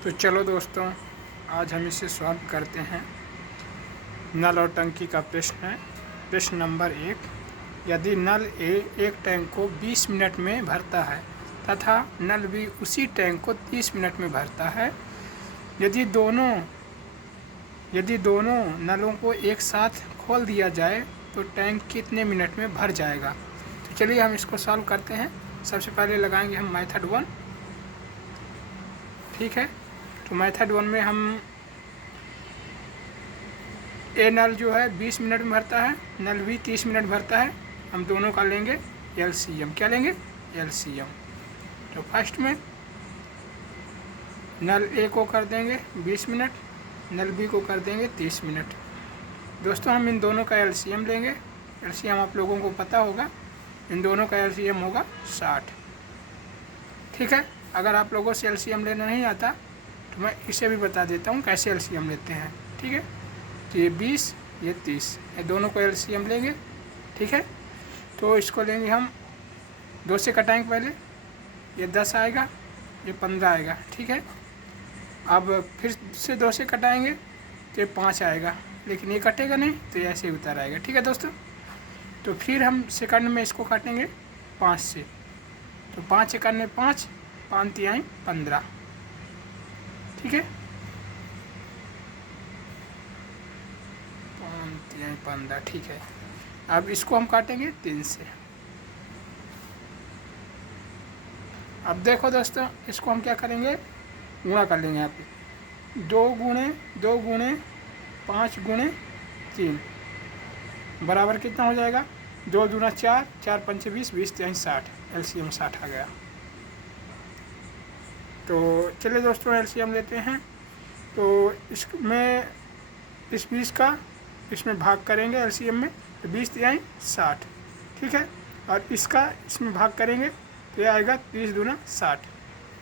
तो चलो दोस्तों, आज हम इसे सॉल्व करते हैं। नल और टंकी का प्रश्न है। प्रश्न नंबर 1, यदि नल ए एक टैंक को 20 मिनट में भरता है तथा नल बी उसी टैंक को 30 मिनट में भरता है, यदि दोनों नलों को एक साथ खोल दिया जाए तो टैंक कितने मिनट में भर जाएगा। तो चलिए हम इसको सॉल्व करते हैं। सबसे पहले लगाएंगे हम मेथड 1। ठीक है, तो मेथड 1 में हम ए नल जो है 20 मिनट में भरता है, नल भी 30 मिनट भरता है। हम दोनों का लेंगे एलसीएम। क्या लेंगे? एलसीएम। तो फर्स्ट में नल ए को कर देंगे 20 मिनट, नल बी को कर देंगे 30 मिनट। दोस्तों, हम इन दोनों का एलसीएम लेंगे। एलसीएम आप लोगों को पता होगा, इन दोनों का एलसीएम होगा 60। ठीक है, अगर आप लोगों से एलसीएम लेना नहीं आता तो मैं इसे भी बता देता हूँ कैसे एलसीएम लेते हैं। ठीक है, तो ये 20, ये 30, ये दोनों को एलसीएम लेंगे। ठीक है, तो इसको लेंगे हम 2 से कटाएंगे पहले, ये 10 आएगा, ये 15 आएगा। ठीक है, अब फिर से 2 से कटाएंगे तो ये 5 आएगा, लेकिन ये कटेगा नहीं तो ये ऐसे ही उतर आएगा। ठीक है दोस्तों, तो फिर हम सेकंड में इसको काटेंगे 5 से, तो 5 सेकंड में 5, 5 तिहाई 15। ठीक है, 5 तिहाई 15। ठीक है, अब इसको हम काटेंगे 3 से। अब देखो दोस्तों, इसको हम क्या करेंगे, गुणा कर लेंगे। यहाँ पे 2 गुणे 2 गुणे 5 गुणे 3 बराबर कितना हो जाएगा? 2 दूना 4, 4 पंचे 20, 20 तिहाई 60, एलसीएम 60 आ गया। तो चलिए दोस्तों, एलसीएम लेते हैं। तो इसमें इस 20 का इसमें भाग करेंगे एलसीएम में, तो 20 तिहाई 60। ठीक है, और इसका इसमें भाग करेंगे तो ये आएगा 30 दूना 60।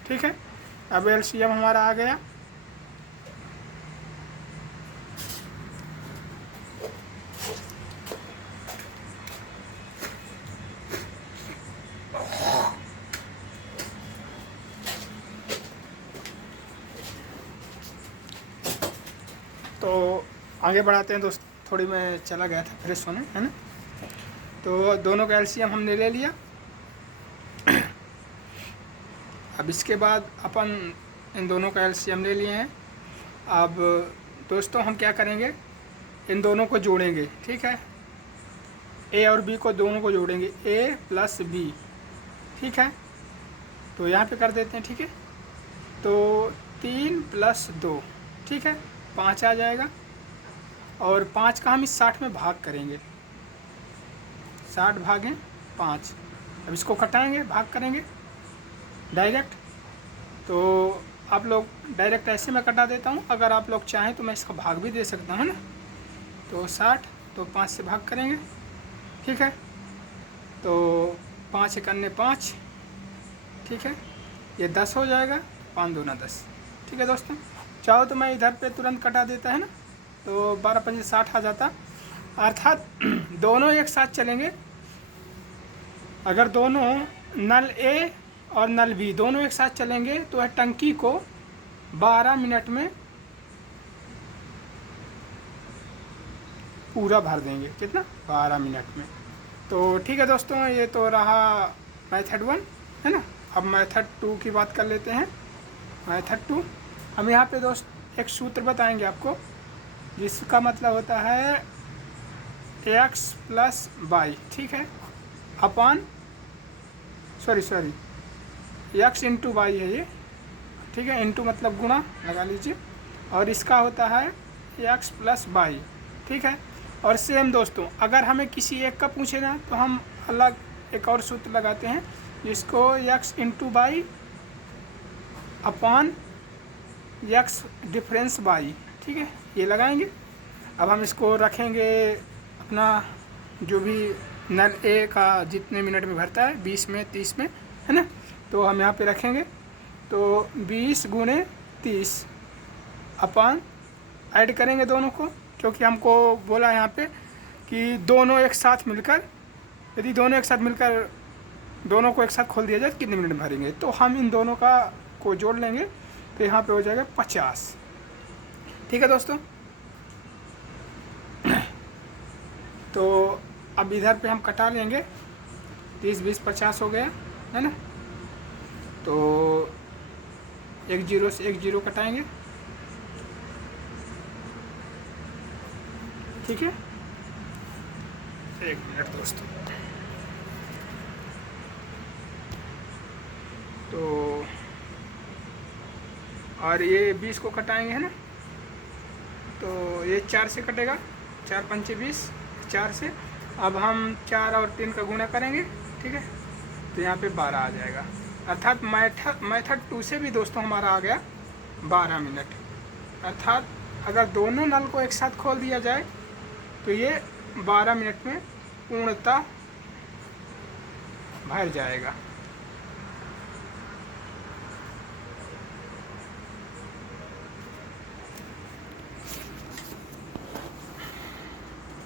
ठीक है, अब एलसीएम हमारा आ गया। तो आगे बढ़ाते हैं दोस्त। थोड़ी मैं चला गया था फ्रेश होने, है ना। तो दोनों का एलसीएम हमने ले लिया। अब इसके बाद अपन इन दोनों का एलसीएम ले लिए हैं। अब दोस्तों हम क्या करेंगे, इन दोनों को जोड़ेंगे। ठीक है, ए और बी को दोनों को जोड़ेंगे, ए प्लस बी। ठीक है, तो यहाँ पे कर देते हैं। ठीक है, तो 3 + 2, ठीक है, 5 आ जाएगा। और 5 का हम इस 60 में भाग करेंगे, 60 भागें 5। अब इसको कटाएंगे, भाग करेंगे डायरेक्ट। तो आप लोग डायरेक्ट ऐसे में कटा देता हूँ, अगर आप लोग चाहें तो मैं इसका भाग भी दे सकता हूँ ना। तो 60, तो 5 से भाग करेंगे। ठीक है, तो 5 एकन्ने 5। ठीक है, ये 10 हो जाएगा, 5 दूना 10। ठीक है दोस्तों, चाहो तो मैं इधर पे तुरंत कटा देता है ना, तो 12 पंजे 60 आ जाता। अर्थात दोनों एक साथ चलेंगे। अगर दोनों नल ए और नल बी दोनों एक साथ चलेंगे तो टंकी को 12 मिनट में पूरा भर देंगे। कितना? 12 मिनट में। तो ठीक है दोस्तों, ये तो रहा मेथड 1, है ना। अब मेथड 2 की बात कर लेते हैं। मेथड 2, हम यहाँ पे दोस्त एक सूत्र बताएंगे आपको, जिसका मतलब होता है x + y। ठीक है, अपॉन सॉरी x × y है ये। ठीक है, इंटू मतलब गुणा लगा लीजिए, और इसका होता है x + y। ठीक है, और सेम दोस्तों, अगर हमें किसी एक का पूछे ना तो हम अलग एक और सूत्र लगाते हैं, जिसको x × y upon x difference y। ठीक है, ये लगाएंगे। अब हम इसको रखेंगे अपना जो भी नल ए का जितने मिनट में भरता है, 20 में 30 में, है ना। तो हम यहाँ पे रखेंगे, तो 20 × 30 अपॉन ऐड करेंगे दोनों को, क्योंकि हमको बोला यहाँ पे कि दोनों एक साथ मिलकर, यदि दोनों एक साथ मिलकर दोनों को एक साथ खोल दिया जाए तो कितने मिनट में भरेंगे। तो हम इन दोनों को जोड़ लेंगे, तो यहाँ पे हो जाएगा 50। ठीक है दोस्तों। तो अब इधर पे हम कटा लेंगे, 30 20 50 हो गया है ना। तो एक जीरो से एक जीरो कटाएंगे, ठीक है। एक मिनट दोस्तों। तो और ये 20 को कटाएंगे है ना, तो ये 4 से कटेगा, 4 पंचे 20, 4 से। अब हम 4 और 3 का गुणा करेंगे, ठीक है। तो यहाँ पे 12 आ जाएगा, अर्थात मेथड 2 से भी दोस्तों हमारा आ गया 12 मिनट। अर्थात अगर दोनों नल को एक साथ खोल दिया जाए तो ये 12 मिनट में पूर्णतः भर जाएगा।